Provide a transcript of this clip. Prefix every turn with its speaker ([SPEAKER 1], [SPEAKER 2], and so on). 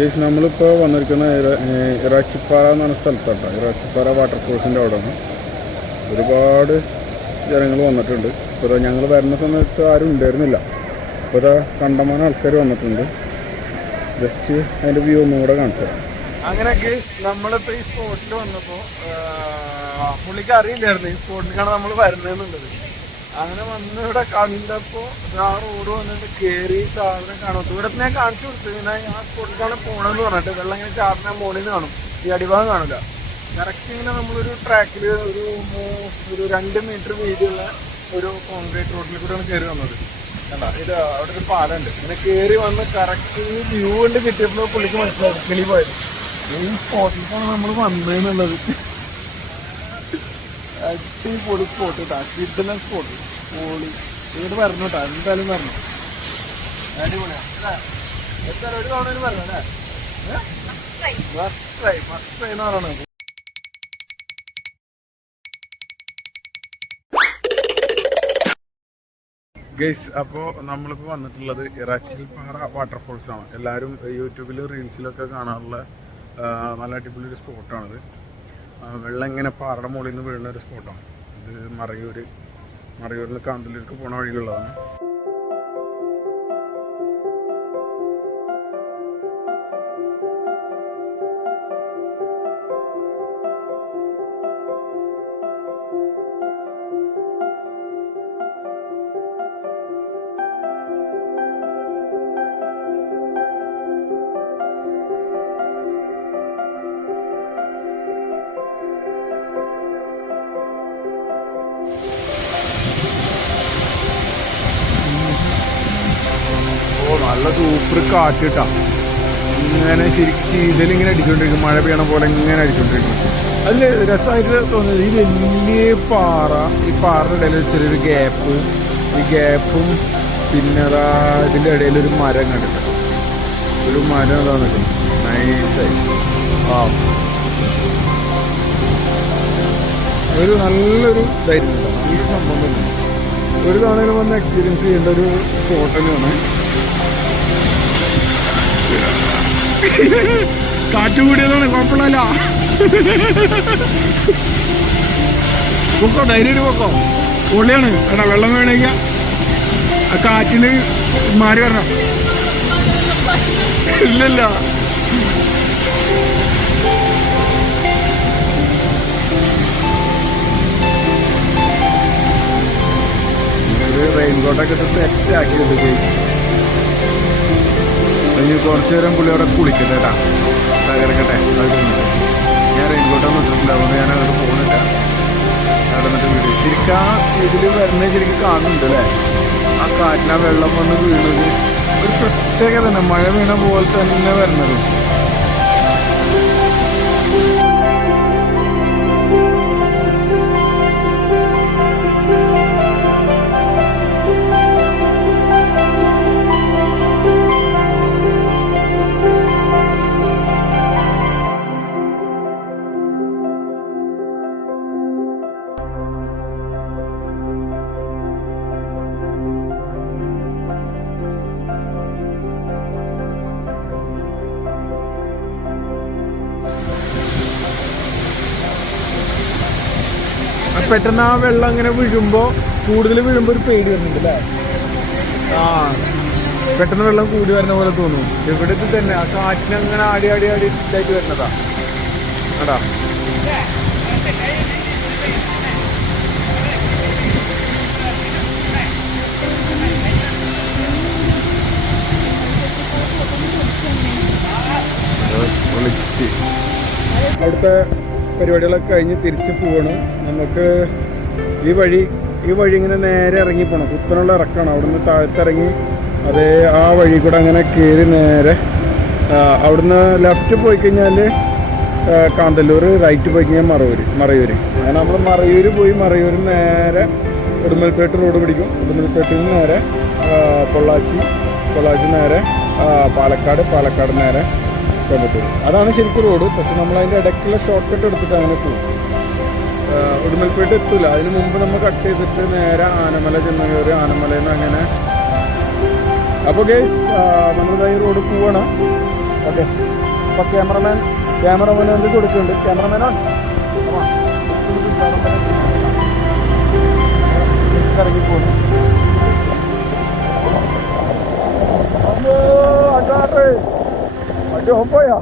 [SPEAKER 1] Guys നമ്മളിപ്പോൾ വന്നിരിക്കുന്ന ഇറാച്ചിപ്പാറ എന്ന് പറഞ്ഞ സ്ഥലത്താണ് ഇറാച്ചിപ്പാറ വാട്ടർഫോൾസിന്റെ അവിടെയാണ്. ഒരുപാട് ജനങ്ങൾ വന്നിട്ടുണ്ട്. ഇപ്പോൾ ഞങ്ങൾ വരുന്ന സമയത്ത് ആരും ഉണ്ടായിരുന്നില്ല. ഇപ്പോൾ ഇതാ കണ്ടമാനം ആൾക്കാർ വന്നിട്ടുണ്ട്. ജസ്റ്റ് അതിന്റെ വ്യൂ ഒന്നും കൂടെ കാണിച്ചു അങ്ങനെയൊക്കെ
[SPEAKER 2] അങ്ങനെ നമ്മളിപ്പോ ഈ സ്പോട്ടിൽ വന്നപ്പോൾ പുള്ളിക്ക് അറിയില്ലായിരുന്നു ഈ സ്പോട്ടിലേക്കാണ് നമ്മൾ വരുന്നതെന്നുള്ളത്. അങ്ങനെ വന്ന് ഇവിടെ കണ്ടപ്പോ ആ റോഡ് വന്നിട്ട് കേറി സാധനം കാണും. ഇവിടെ ഞാൻ കാണിച്ചു കൊടുത്തു. ഇങ്ങനെ ആ സ്പോട്ടിലാണ് പോണെന്ന് പറഞ്ഞിട്ട് വെള്ളം ഇങ്ങനെ ചാറിന മോളിൽ കാണും. ഈ അടിഭാഗം കാണില്ല കറക്റ്റ് ഇങ്ങനെ നമ്മളൊരു ട്രാക്കിൽ ഒരു ഒരു രണ്ട് മീറ്റർ വീതിയുള്ള ഒരു കോൺക്രീറ്റ് റോഡിൽ കൂടെയാണ് കയറി വന്നത്. കണ്ടാ? ഇത് അവിടെ ഒരു പാലമുണ്ട്. ഇങ്ങനെ കയറി വന്ന് കറക്റ്റ് വ്യൂ കൊണ്ട് കിട്ടിയപ്പോൾ പുള്ളിക്ക് മനസ്സിലായി. കിളി പോയത്. ഈ സ്പോട്ടിലേക്കാണ് നമ്മൾ വന്നതെന്നുള്ളത് അടിപൊളി സ്പോട്ട് കേട്ടോ സ്പോട്ട് പൊളി. ഇവിടെ പറഞ്ഞു കേട്ടോ എന്തായാലും പറഞ്ഞു അടിപൊളിയാണ് എത്ര പറഞ്ഞു മസ്റ്റ് മസ്റ്റ്
[SPEAKER 1] ഗൈസ് അപ്പോൾ നമ്മളിപ്പോൾ വന്നിട്ടുള്ളത് ഇറാച്ചിൽപ്പാറ വാട്ടർഫോൾസ് ആണ്. എല്ലാവരും യൂട്യൂബിലും റീൽസിലൊക്കെ കാണാറുള്ള നല്ല അടിപൊളി ഒരു സ്പോട്ടാണിത് വെള്ളം ഇങ്ങനെ പാറയുടെ മുകളിൽ നിന്ന് വീഴുന്ന ഒരു സ്പോട്ടാണ് ഇത് മറയൂർ മറയൂരിൽ കാന്തല്ലൂർക്ക് പോണ വഴിയിലുള്ളതാണ് നല്ല സൂപ്പർ കാറ്റ് കിട്ടാം ഇങ്ങനെ ശരിക്കും ശീതലിങ്ങനെ അടിച്ചുകൊണ്ടിരിക്കും മഴ പെയ്യണ പോലെ ഇങ്ങനെ അടിച്ചുകൊണ്ടിരിക്കും അതിൽ രസമായിട്ട് തോന്നുന്നത് ഈ വലിയ പാറ ഈ പാറയുടെ ഇടയിൽ ചെറിയൊരു ഗ്യാപ്പ് ഈ ഗ്യാപ്പും പിന്നെ അതാ ഇതിന്റെ ഇടയിൽ ഒരു മരം കണ്ടിട്ട്. ഒരു മരം അതാ നിൽക്കും നൈസായി ആ ഒരു നല്ലൊരു ധൈര്യം നല്ല സംഭവം തന്നെ. ഒരു തവണ വന്ന് എക്സ്പീരിയൻസ് ചെയ്യേണ്ട ഒരു സ്പോട്ട് കാറ്റ് കൂടിയതാണ് കുഴപ്പമില്ല പൊക്കോ ധൈര്യം പൊക്കോ. പൊള്ളിയാണ് എടാ വെള്ളം വേണമെങ്കിൽ ആ കാറ്റിന് മാറി വരണം. ഇല്ലല്ല. റെയിൻകോട്ടൊക്കെ ഇട്ട് സെറ്റ് പോയി ഇനി കുറച്ചു നേരം പുള്ളി അവിടെ കുളിക്കട്ടെ കേട്ടാ. കഴിഞ്ഞിട്ട്. ഞാൻ റെയിൻകോട്ടൊന്നും ഇട്ടിട്ടില്ല ഞാൻ അവിടെ പോകുന്നില്ല നടന്നിട്ട് വീട് ശരിക്കും ആ ഇതിൽ വരുന്നത് ശരിക്കും കാണുന്നുണ്ട് അല്ലേ? ആ കാറ്റിനാ വെള്ളം വന്ന് വീണത്. ഒരു പ്രത്യേകത തന്നെ. മഴ വീണ പോലെ തന്നെ വരുന്നത്. പെട്ടെന്ന് ആ വെള്ളം അങ്ങനെ വീഴുമ്പോൾ കൂടുതൽ വീഴുമ്പോൾ ഒരു പേടി വരുന്നുണ്ട് അല്ലേ ആ. പെട്ടെന്ന് വെള്ളം കൂടി വരുന്ന പോലെ തോന്നും. ഇവിടുത്തെ തന്നെ. ആ കാറ്റിന് അങ്ങനെ ആടി ആടി ആടി ഇതായിട്ട് വരുന്നതാ. അടാ അവിടുത്തെ പരിപാടികളൊക്കെ കഴിഞ്ഞ് തിരിച്ച് പോവാണ്. നമുക്ക് ഈ വഴി ഈ വഴി ഇങ്ങനെ നേരെ ഇറങ്ങി പോകണം കുത്തനുള്ള ഇറക്കണം അവിടുന്ന് താഴത്തിറങ്ങി അതേ ആ വഴി കൂടെ അങ്ങനെ കയറി നേരെ അവിടുന്ന് ലെഫ്റ്റ് പോയി കഴിഞ്ഞാൽ കാന്തല്ലൂർ റൈറ്റ് പോയി കഴിഞ്ഞാൽ മറയൂർ മറയൂർ അങ്ങനെ നമ്മൾ മറയൂർ പോയി മറയൂർ നേരെ ഉടുമ്പൽപേട്ട് റോഡ് പിടിക്കും. ഉടുമ്പൽപേട്ടിൽ നിന്ന് നേരെ പൊള്ളാച്ചി പൊള്ളാച്ചി നേരെ പാലക്കാട് പാലക്കാട് നേരെ കോയമ്പത്തൂർ അതാണ് ശരിക്കും റോഡ് പക്ഷെ നമ്മൾ അതിന്റെ ഇടയ്ക്കുള്ള ഷോർട്ട് കട്ട് എടുത്തിട്ട് അങ്ങനെ പോകും ഉടുമൽപേട്ട് എത്തില്ല അതിന് മുമ്പ് നമ്മൾ കട്ട് ചെയ്തിട്ട് നേരെ ആനമല ചെന്ന് കയറി ആനമലയിൽ നിന്ന് അങ്ങനെ അപ്പോൾ ഗേസ് നമ്മളിതായി റോഡ് പോവാണ്. ഓക്കെ അപ്പോൾ ക്യാമറമാൻ ക്യാമറമാൻ എന്ത് കൊടുക്കുന്നുണ്ട്. ക്യാമറമാനോ ഇറങ്ങി പോകുന്നു 小朋友